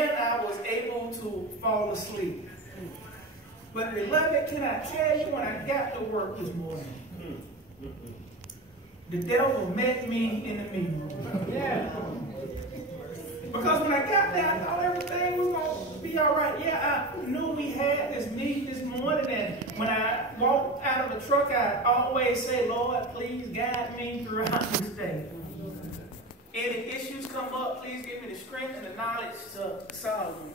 and I was able to fall asleep. But beloved, can I tell you, when I got to work this morning, the devil met me in the meeting room. Yeah. Because when I got there, I thought everything was going to be all right. Yeah, I knew we had this meeting this morning, and when I walked out of the truck, I always say, Lord, please guide me throughout this day. Any issues come up, please give me the strength and the knowledge to solve them.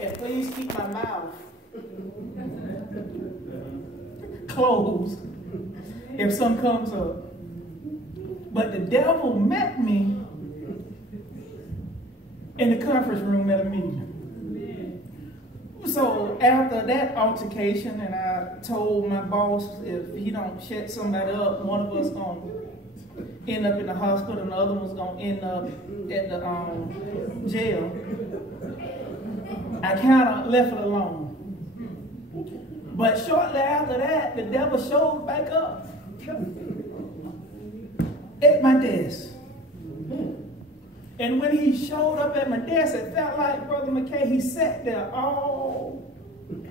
And please keep my mouth closed if something comes up. But the devil met me in the conference room at a meeting. So after that altercation, and I told my boss, if he don't shut somebody up, one of us gonna end up in the hospital and the other one's gonna end up at the jail. I kind of left it alone. But shortly after that, the devil showed back up at my desk. And when he showed up at my desk, it felt like Brother McKay, he sat there all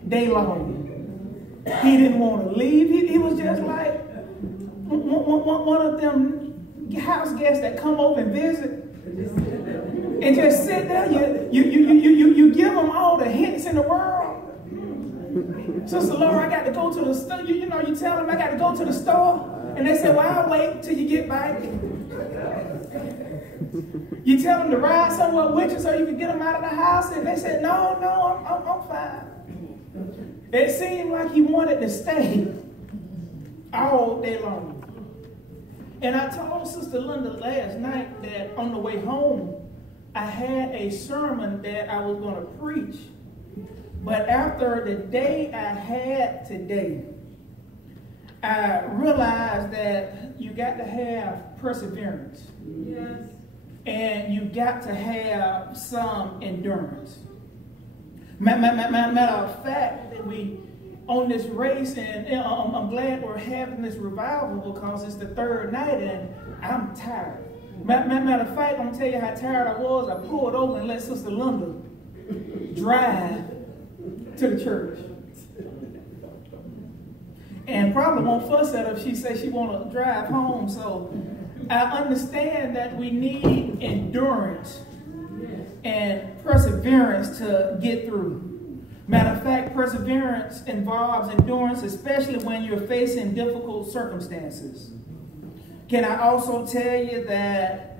day long. He didn't want to leave. He was just like one of them house guests that come over and visit and just sit there. You give them all the hints in the world. Sister Laura, I got to go to the store. You tell them I got to go to the store. And they say, well, I'll wait till you get back. You tell them to ride somewhere with you so you can get them out of the house. And they said, no, I'm fine. It seemed like he wanted to stay all day long. And I told Sister Linda last night that on the way home, I had a sermon that I was going to preach. But after the day I had today, I realized that you got to have perseverance. Yes. And you got to have some endurance. Matter of fact, that we on this race, and I'm glad we're having this revival because it's the third night and I'm tired. Matter of fact, I'm going to tell you how tired I was. I pulled over and let Sister Linda drive to the church. And probably won't fuss at her if she says she want to drive home. So I understand that we need endurance and perseverance to get through. Matter of fact, perseverance involves endurance, especially when you're facing difficult circumstances. Can I also tell you that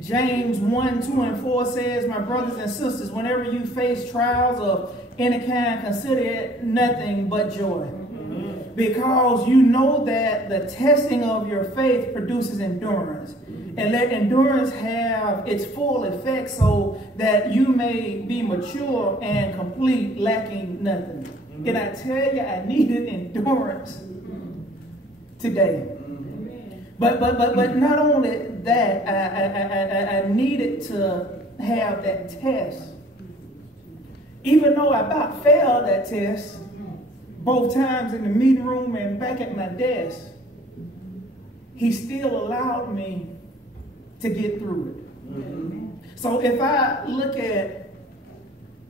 James 1, 2, and 4 says, my brothers and sisters, whenever you face trials of any kind, consider it nothing but joy. Because you know that the testing of your faith produces endurance. And let endurance have its full effect so that you may be mature and complete, lacking nothing. Can I tell you, I needed endurance today. But not only that, I needed to have that test. Even though I about failed that test, both times in the meeting room and back at my desk, he still allowed me to get through it. Mm-hmm. So if I look at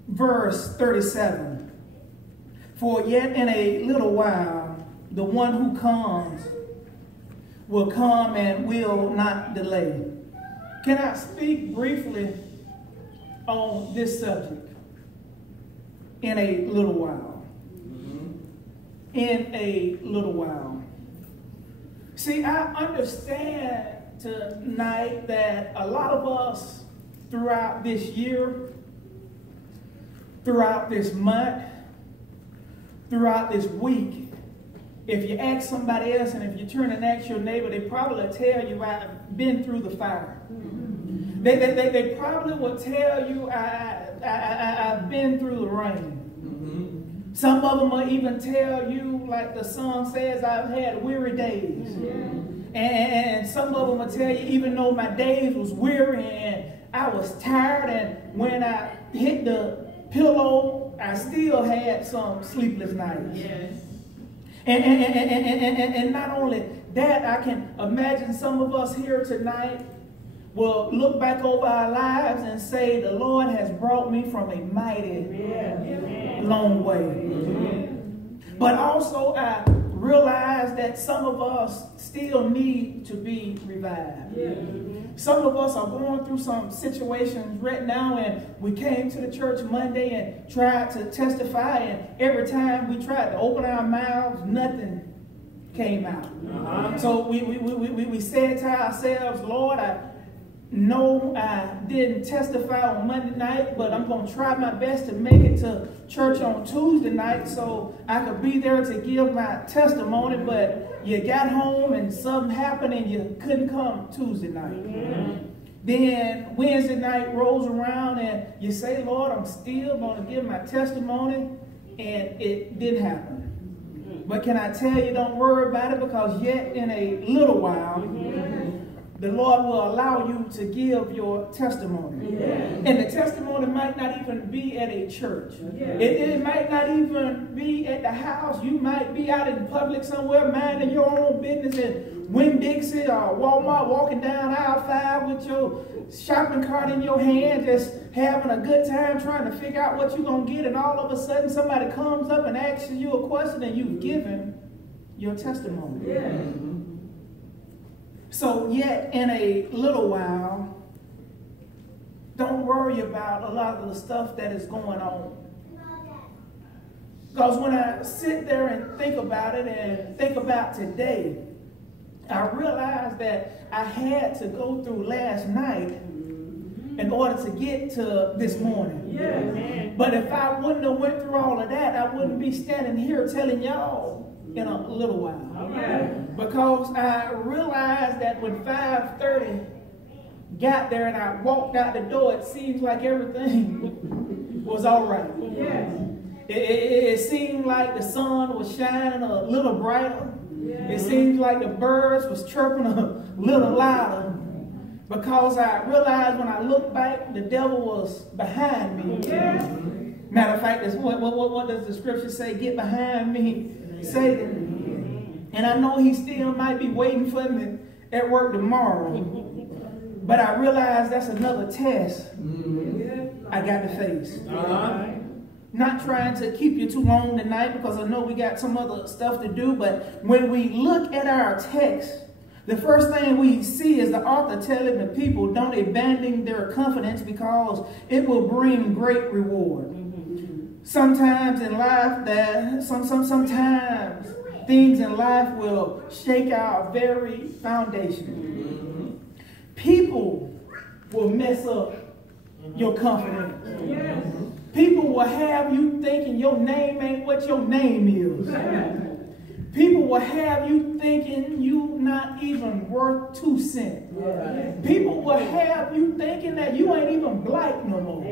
verse 37, for yet in a little while, the one who comes will come and will not delay. Can I speak briefly on this subject? In a little while. In a little while. See, I understand tonight that a lot of us throughout this year, throughout this month, throughout this week, if you ask somebody else and if you turn and ask your neighbor, they probably tell you, I've been through the fire. They probably will tell you, I've been through the rain. Some of them will even tell you, like the song says, I've had weary days. And some of them will tell you, even though my days was weary and I was tired, and when I hit the pillow, I still had some sleepless nights. Yes. And not only that, I can imagine some of us here tonight, will look back over our lives and say, the Lord has brought me from a mighty long way. But also I realize that some of us still need to be revived. Some of us are going through some situations right now, and we came to the church Monday and tried to testify, and every time we tried to open our mouths, nothing came out. So we said to ourselves, Lord, I know I didn't testify on Monday night, but I'm going to try my best to make it to church on Tuesday night so I could be there to give my testimony. But you got home and something happened and you couldn't come Tuesday night. Then Wednesday night rolls around and you say, Lord, I'm still going to give my testimony, and it didn't happen. But can I tell you, don't worry about it, because yet in a little while, the Lord will allow you to give your testimony. And the testimony might not even be at a church. It might not even be at the house. You might be out in public somewhere minding your own business in Winn-Dixie or Walmart, walking down aisle 5 with your shopping cart in your hand, just having a good time trying to figure out what you're going to get. And all of a sudden somebody comes up and asks you a question, and you've given your testimony. So yet in a little while, don't worry about a lot of the stuff that is going on. Because when I sit there and think about it and think about today, I realized that I had to go through last night in order to get to this morning. But if I wouldn't have went through all of that, I wouldn't be standing here telling y'all in a little while. Because I realized that when 5:30 got there and I walked out the door, it seems like everything was all right. It seemed like the sun was shining a little brighter. It seemed like the birds was chirping a little louder. Because I realized when I looked back, the devil was behind me. Matter of fact, what does the scripture say? Get behind me, Satan. And I know he still might be waiting for me at work tomorrow. But I realize that's another test I got to face. Not trying to keep you too long tonight, because I know we got some other stuff to do. But when we look at our text, the first thing we see is the author telling the people, don't abandon their confidence, because it will bring great reward. Sometimes in life, sometimes things in life will shake our very foundation. People will mess up your confidence. People will have you thinking your name ain't what your name is. People will have you thinking you not even worth 2 cents. People will have you thinking that you ain't even black no more.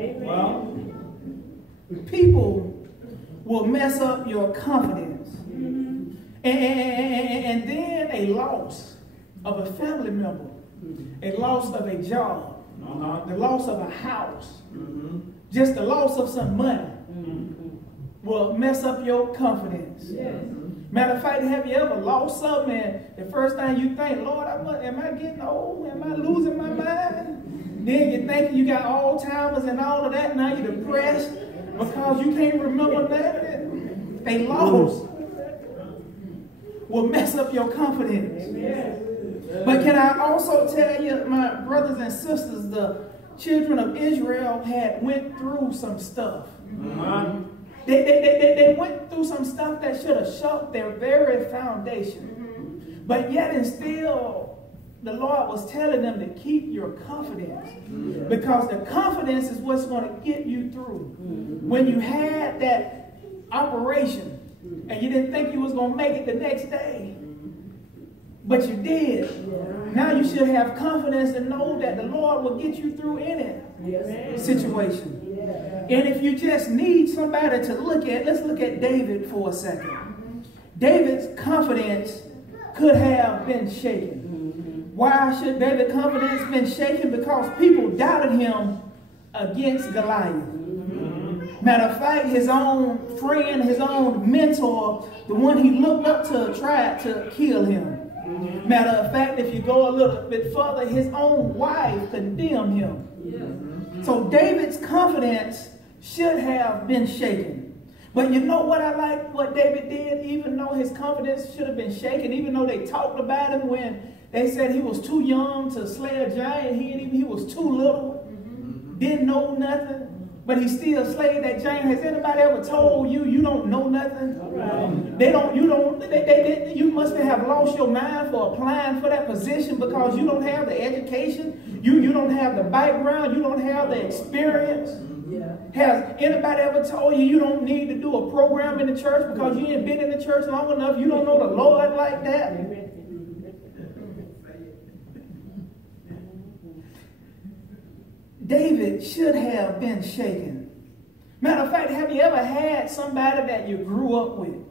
People will mess up your confidence. And then a loss of a family member, a loss of a job, the loss of a house, just the loss of some money will mess up your confidence. Matter of fact, have you ever lost something and the first thing you think, Lord, am I getting old? Am I losing my mind? Then you think you got Alzheimer's and all of that. Now you're depressed because you can't remember that. A loss will mess up your confidence. But can I also tell you, my brothers and sisters, the children of Israel had went through some stuff. They went through some stuff that should have shook their very foundation. But yet and still, the Lord was telling them to keep your confidence. Because the confidence is what's going to get you through. When you had that operation and you didn't think you was going to make it the next day, but you did. Now you should have confidence and know that the Lord will get you through any situation. And if you just need somebody to look at, let's look at David for a second. David's confidence could have been shaken. Why should David's confidence been shaken? Because people doubted him against Goliath. Matter of fact, his own friend, his own mentor, the one he looked up to, tried to kill him. Matter of fact, if you go a little bit further, his own wife condemned him. So David's confidence should have been shaken. But you know what I like what David did? Even though his confidence should have been shaken, even though they talked about him when they said he was too young to slay a giant, he was too little, didn't know nothing, but he still slayed that giant. Has anybody ever told you you don't know nothing? You must have lost your mind for applying for that position because you don't have the education, you don't have the background, you don't have the experience. Has anybody ever told you you don't need to do a program in the church because you ain't been in the church long enough, you don't know the Lord like that? David should have been shaken. Matter of fact, have you ever had somebody that you grew up with?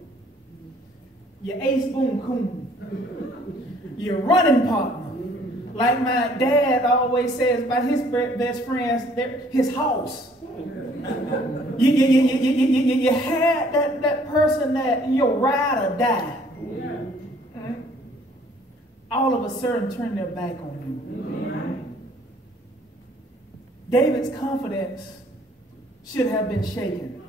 Your ace boom coon. Your running partner. Like my dad always says about his best friends, his house. You had that person that your ride or die. All of a sudden turn their back on you. David's confidence should have been shaken.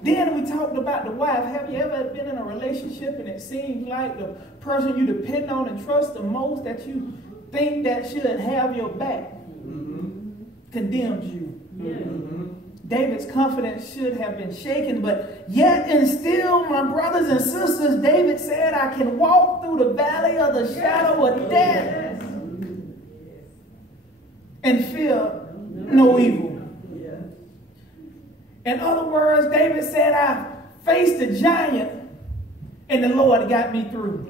Then we talked about the wife. Have you ever been in a relationship and it seems like the person you depend on and trust the most that you think that should have your back condemns you? David's confidence should have been shaken, but yet and still, my brothers and sisters, David said, I can walk through the valley of the shadow of death and fear no evil. In other words, David said, I faced a giant and the Lord got me through.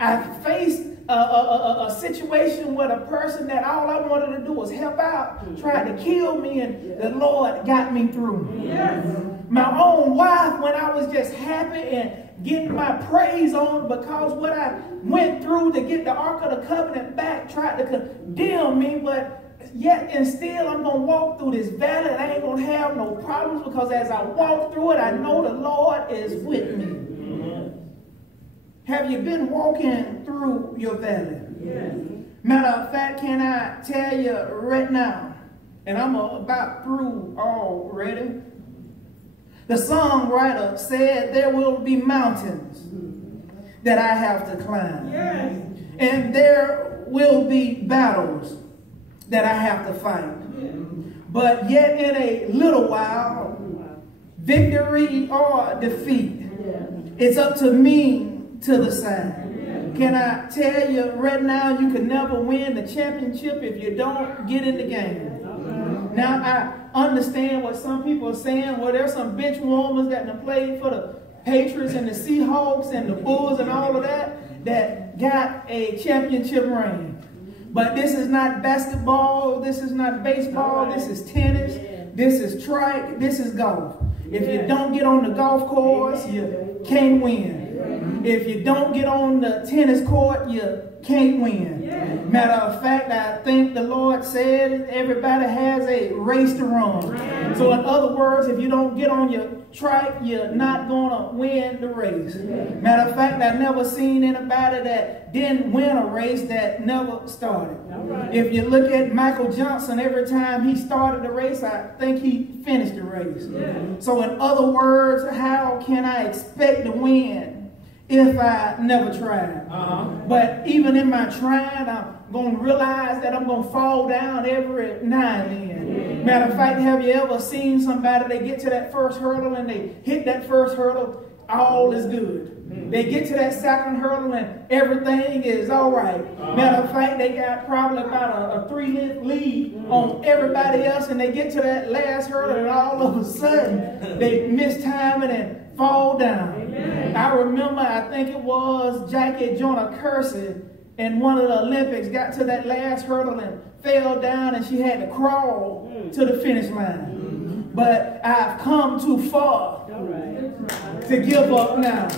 I faced a situation with a person that all I wanted to do was help out, tried to kill me, and the Lord got me through. My own wife, when I was just happy and getting my praise on because what I went through to get the Ark of the Covenant back, tried to condemn me, but yet and still I'm going to walk through this valley and I ain't going to have no problems because as I walk through it, I know the Lord is with me. Have you been walking through your valley? Matter of fact, can I tell you right now, and I'm about through already, the songwriter said there will be mountains that I have to climb. And there will be battles that I have to fight. But yet in a little while, victory or defeat, it's up to me to the side. Can I tell you right now, you can never win the championship if you don't get in the game. Now, I understand what some people are saying. Well, there's some bench warmers that have played for the Patriots and the Seahawks and the Bulls and all of that got a championship ring. But this is not basketball. This is not baseball. This is tennis. This is track. This is golf. If you don't get on the golf course, you can't win. If you don't get on the tennis court, you can't win. Matter of fact, I think the Lord said everybody has a race to run. So in other words, if you don't get on your track, you're not going to win the race. Matter of fact, I never seen anybody that didn't win a race that never started. If you look at Michael Johnson, every time he started the race, I think he finished the race. So in other words, how can I expect to win if I never tried? But even in my trying, I'm going to realize that I'm going to fall down every now and then. Matter of fact, have you ever seen somebody, they get to that first hurdle and they hit that first hurdle, all is good. They get to that second hurdle and everything is all right. Matter of fact, they got probably about a 3-length lead on everybody else, and they get to that last hurdle and all of a sudden they miss timing and fall down. I remember, I think it was Jackie Joyner-Kersee in one of the Olympics got to that last hurdle and fell down, and she had to crawl to the finish line. But I've come too far to give up now.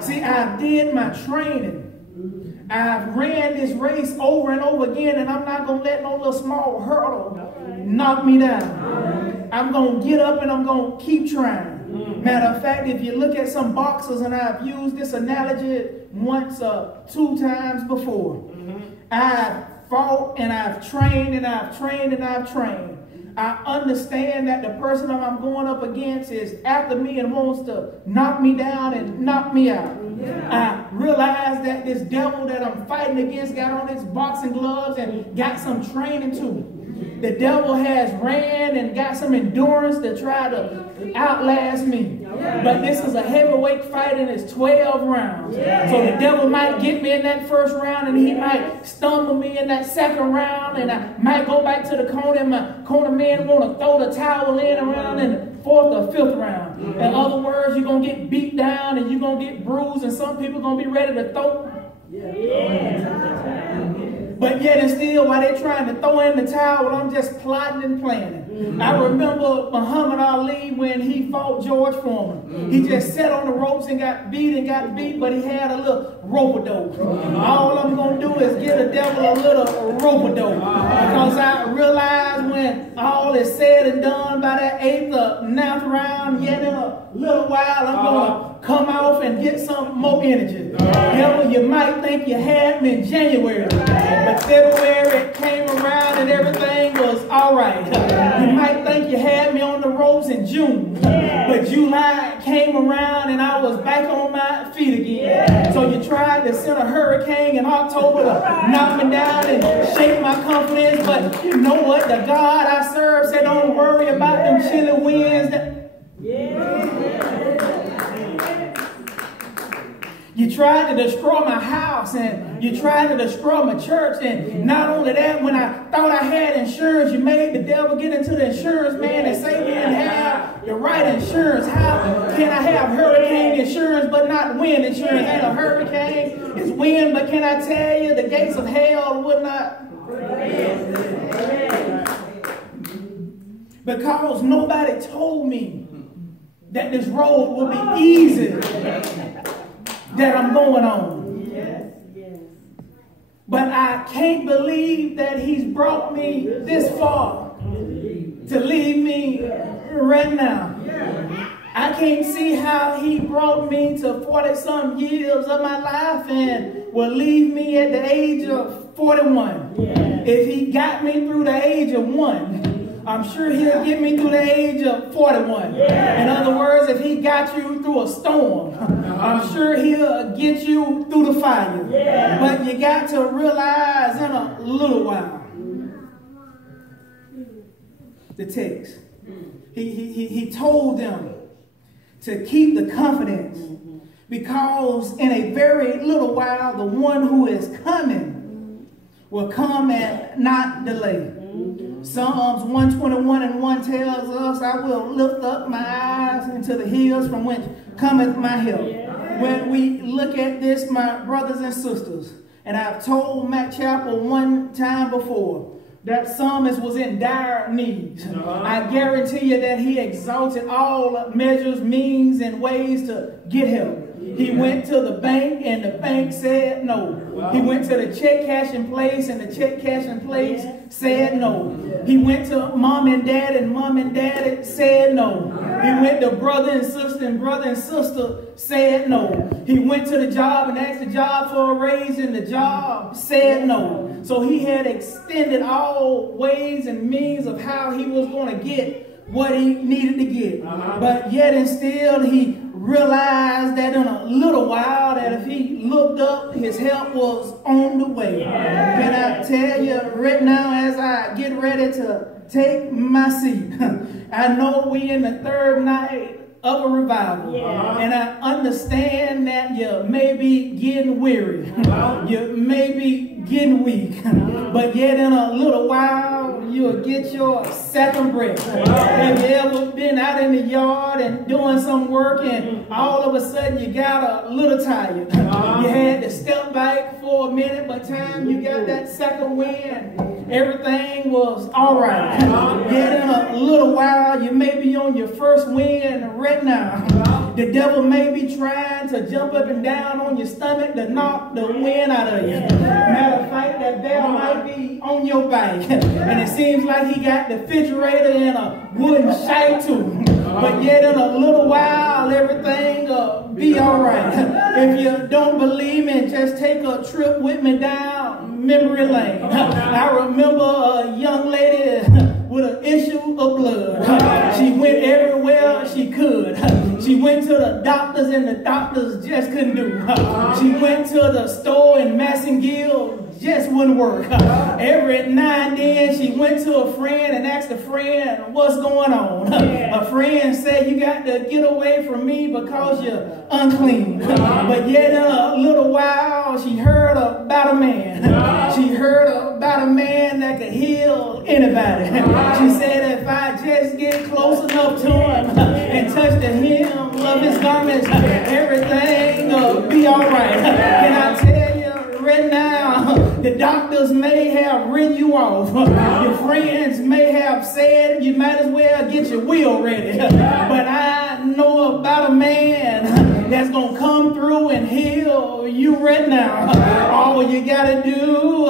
See, I did my training. I've ran this race over and over again, and I'm not going to let no little small hurdle knock me down. I'm going to get up and I'm going to keep trying. Matter of fact, if you look at some boxers, and I've used this analogy once or 2 times before. I've fought and I've trained and I've trained and I've trained. I understand that the person that I'm going up against is after me and wants to knock me down and knock me out. I realize that this devil that I'm fighting against got on his boxing gloves and got some training too. The devil has ran and got some endurance to try to outlast me. But this is a heavyweight fight and it's 12 rounds. So the devil might get me in that first round and he might stumble me in that second round, and I might go back to the corner and my corner man want to throw the towel in around in the 4th or 5th round. In other words, you're going to get beat down and you're going to get bruised, and some people going to be ready to throw. But yet and still, while they're trying to throw in the towel, I'm just plotting and planning. I remember Muhammad Ali when he fought George Foreman. He just sat on the ropes and got beat, but he had a little rope-a-dope. All I'm going to do is give the devil a little rope-a-dope. Because I realize when all is said and done by that 8th or 9th round, yet in a little while, I'm going to come off and get some more energy. Devil, you might think you had me in January, but February came around and everything was all right. You might think you had me on the ropes in June, but July came around and I was back on my feet again. So you tried to send a hurricane in October to knock me down and shake my confidence, but you know what? The God I serve said, don't worry about them chilly winds. You tried to destroy my house, and you tried to destroy my church, and not only that, when I thought I had insurance, you made the devil get into the insurance man and say we didn't have the right insurance. How can I have hurricane insurance but not wind insurance? And a hurricane is wind, but can I tell you, the gates of hell would not. Because nobody told me that this road would be easy that I'm going on. But I can't believe that he's brought me this far to leave me right now. I can't see how he brought me to 40-some years of my life and will leave me at the age of 41. If he got me through the age of 1, I'm sure he'll get me through the age of 41. In other words, if he got you through a storm, I'm sure he'll get you through the fire. But you got to realize in a little while, the text, he told them to keep the confidence, because in a very little while, the one who is coming will come and not delay. Psalms 121:1 tells us, I will lift up my eyes into the hills from whence cometh my help. When we look at this, my brothers and sisters, and I've told Matt Chapel one time before, that psalmist was in dire need. I guarantee you that he exalted all measures, means, and ways to get help. He went to the bank and the bank said no. He went to the check cashing place and the check cashing place said no. He went to mom and dad and mom and dad said no. He went to brother and sister said no. He went to the job and asked the job for a raise and the job said no. So he had extended all ways and means of how he was going to get what he needed to get. But yet and still he realized that in a little while that if he looked up, his help was on the way. Can I tell you right now, as I get ready to take my seat, I know we in the 3rd night of a revival. And I understand that you may be getting weary. You may be getting weak. But yet in a little while, you'll get your second breath. Have you ever been out in the yard and doing some work and all of a sudden you got a little tired? You had to step back for a minute, but time you got that second wind, everything was all right. Yet in a little while, you may be on your first wind right now. The devil may be trying to jump up and down on your stomach to knock the wind out of you. Matter of fact, that bear might be on your back. And it seems like he got the refrigerator in a wooden shack too. But yet in a little while, everything will be all right. If you don't believe me, just take a trip with me down memory lane. I remember a young lady with an issue of blood. She went everywhere she could. She went to the doctors and the doctors just couldn't do. She went to the store in Massengill, just wouldn't work. Every now and then she went to a friend and asked a friend what's going on. A friend said, you got to get away from me because you're unclean. But yet in a little while she heard about a man. She heard about a man that could heal anybody. She said if I just get close enough to him and touch the hem of his garments, everything will be all right. Can I tell you right now, the doctors may have written you off. Your friends may have said you might as well get your will ready. But I know about a man that's going to come through and heal you right now. All you got to do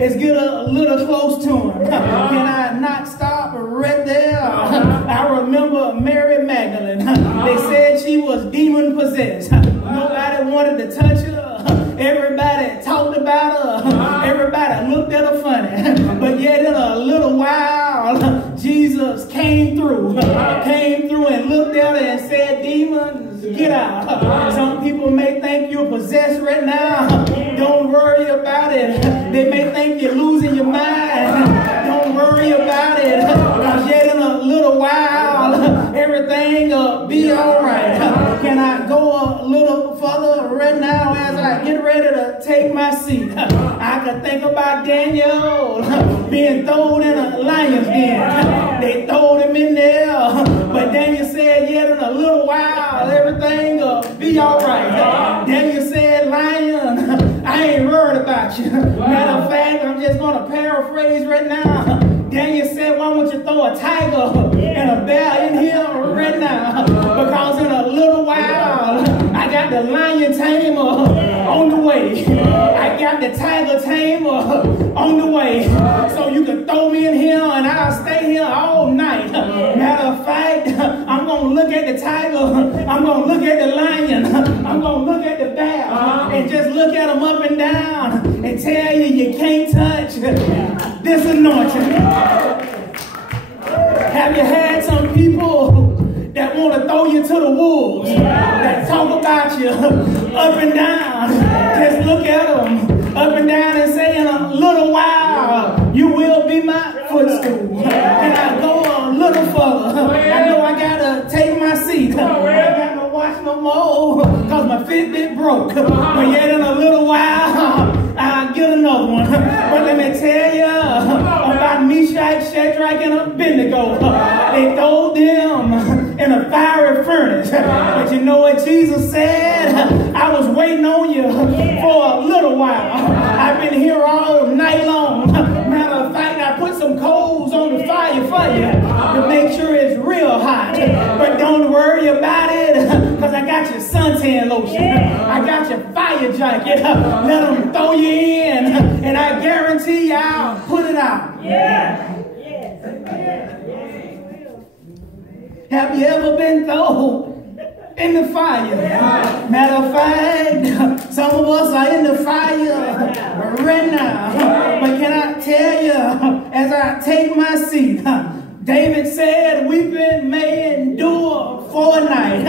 is get a little close to him. Can I not stop right there? I remember Mary Magdalene. They said she was demon possessed. Nobody wanted to touch her. Everybody talked about her. Everybody looked at her funny. But yet in a little while, Jesus came through and looked at her and said, demons, get out. Some people may think you're possessed right now. Don't worry about it. They may think you're losing your mind. Don't worry about it. Because yet in a little while, everything will be all right. Can I go a little further right now as I get ready to take my seat? I can think about Daniel being thrown in a lion's den. They threw him in there. But Daniel said, yet in a little while, everything will be all right. Daniel said, lion, I ain't worried about you. Matter of fact, I'm just going to paraphrase right now. Daniel said, why won't you throw a tiger and a bear in here right now? Because in a little while, I got the lion tamer on the way. I got the tiger tamer on the way. So you can throw me in here and I'll stay here all night. Matter of fact, I'm going to look at the tiger. I'm going to look at the lion. I'm going to look at the bear and just look at them up and down and tell you you can't touch this anointing. Have you had some people that want to throw you to the wolves, that talk about you up and down? Just look at them up and down and say, in a little while, you will be my footstool. Can I go a little further? I know I got to take my seat. I ain't got to watch no more because my Fitbit broke. But yet in a little while, I'll get another one. But let me tell you about Meshach, Shadrach, and Abednego. They threw them in a fiery furnace. But you know what Jesus said? I was waiting on you for a little while. I've been here all night long. Matter of fact, I put some coals on the fire for you to make sure it's real hot. But don't worry about it because I got your suntan lotion. I got your fire jacket. Let them throw you in and I guarantee you I'll put it out. Have you ever been thrown in the fire? Matter of fact, some of us are in the fire right now. But can I tell you, as I take my seat, David said, weeping may endure for a night,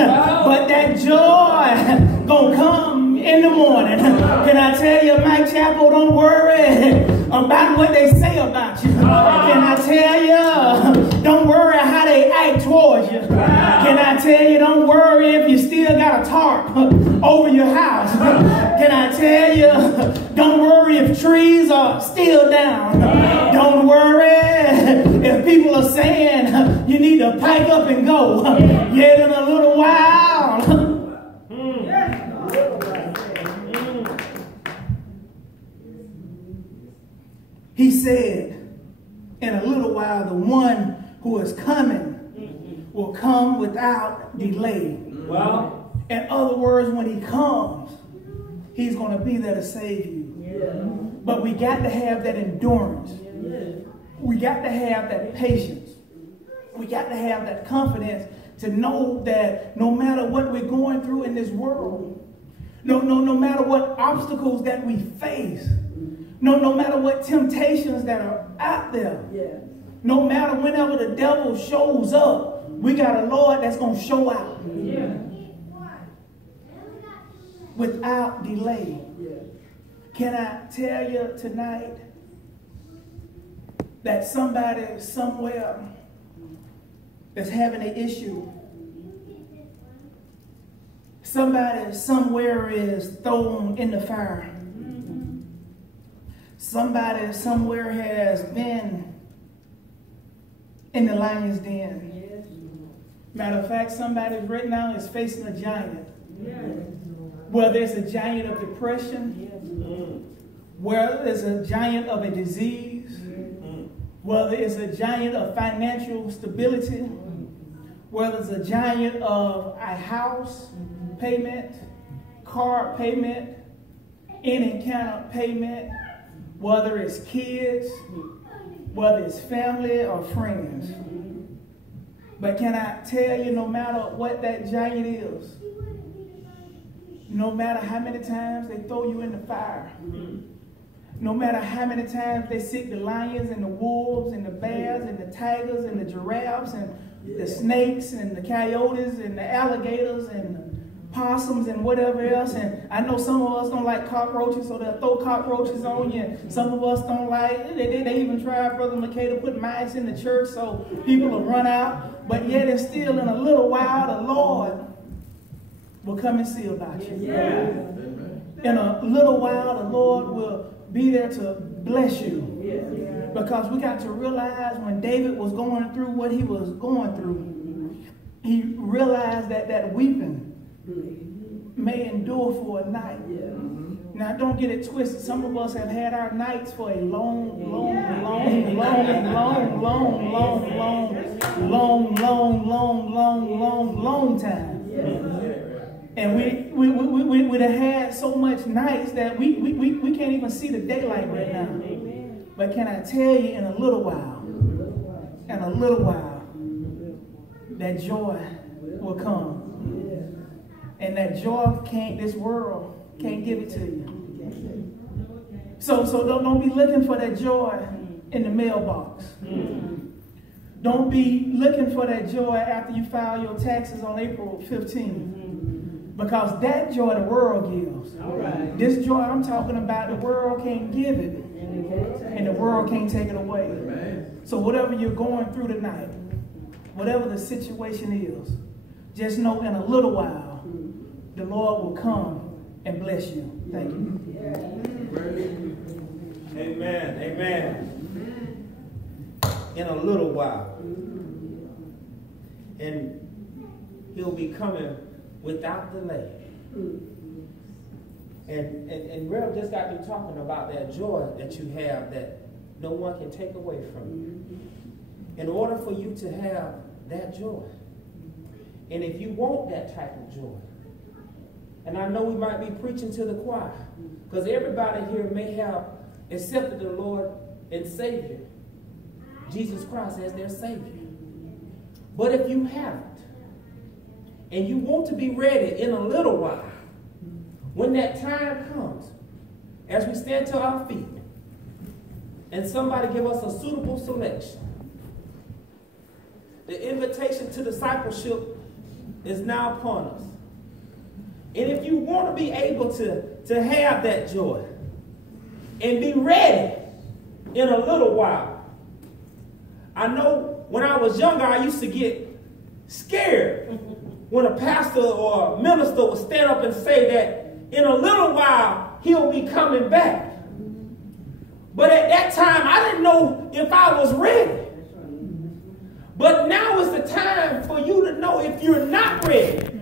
but that joy gonna come in the morning. Can I tell you, Mike Chapel, don't worry about what they say about you. Can I tell you, don't worry how they act towards you. Can I tell you, don't worry if you still got a tarp over your house. Can I tell you, don't worry if trees are still down. Don't worry if people are saying you need to pack up and go. Yet in a little while, he said, in a little while, the one who is coming will come without delay. Well, in other words, when he comes, he's going to be there to save you. But we got to have that endurance. We got to have that patience. We got to have that confidence to know that no matter what we're going through in this world, no matter what obstacles that we face, no matter what temptations that are out there, no matter whenever the devil shows up, we got a Lord that's going to show out without delay. Can I tell you tonight that somebody somewhere that's having an issue, somebody somewhere is thrown in the fire, somebody somewhere has been in the lion's den. Matter of fact, somebody right now is facing a giant. Whether it's a giant of depression, whether it's a giant of a disease, whether it's a giant of financial stability, whether it's a giant of a house payment, car payment, any kind of payment, whether it's kids, whether it's family or friends. But can I tell you, no matter what that giant is, no matter how many times they throw you in the fire, no matter how many times they sick the lions and the wolves and the bears and the tigers and the giraffes and the snakes and the coyotes and the alligators and the possums and whatever else. And I know some of us don't like cockroaches, so they'll throw cockroaches on you. And some of us don't like, they even tried, Brother McKay, to put mice in the church so people will run out. But yet and still, in a little while, the Lord will come and see about you. In a little while, the Lord will be there to bless you. Because we got to realize when David was going through what he was going through, he realized that that weeping may endure for a night. Now, don't get it twisted. Some of us have had our nights for a long time. And we'd have had so much nights that we can't even see the daylight right now. But can I tell you, in a little while, that joy will come. And that joy this world can't give it to you. So don't be looking for that joy in the mailbox. Don't be looking for that joy after you file your taxes on April 15th. Because that joy the world gives. This joy I'm talking about, the world can't give it. And the world can't take it away. So whatever you're going through tonight, whatever the situation is, just know in a little while, the Lord will come and bless you. Thank you. Amen. Amen. In a little while. And he'll be coming without delay. And Rev just got through talking about that joy that you have that no one can take away from you. In order for you to have that joy, and if you want that type of joy, and I know we might be preaching to the choir, because everybody here may have accepted the Lord and Savior, Jesus Christ, as their Savior. But if you haven't, and you want to be ready in a little while, when that time comes, as we stand to our feet, and somebody give us a suitable selection, the invitation to discipleship is now upon us. And if you want to be able to have that joy and be ready in a little while, I know when I was younger, I used to get scared when a pastor or a minister would stand up and say that in a little while, he'll be coming back. But at that time, I didn't know if I was ready. But now is the time for you to know if you're not ready.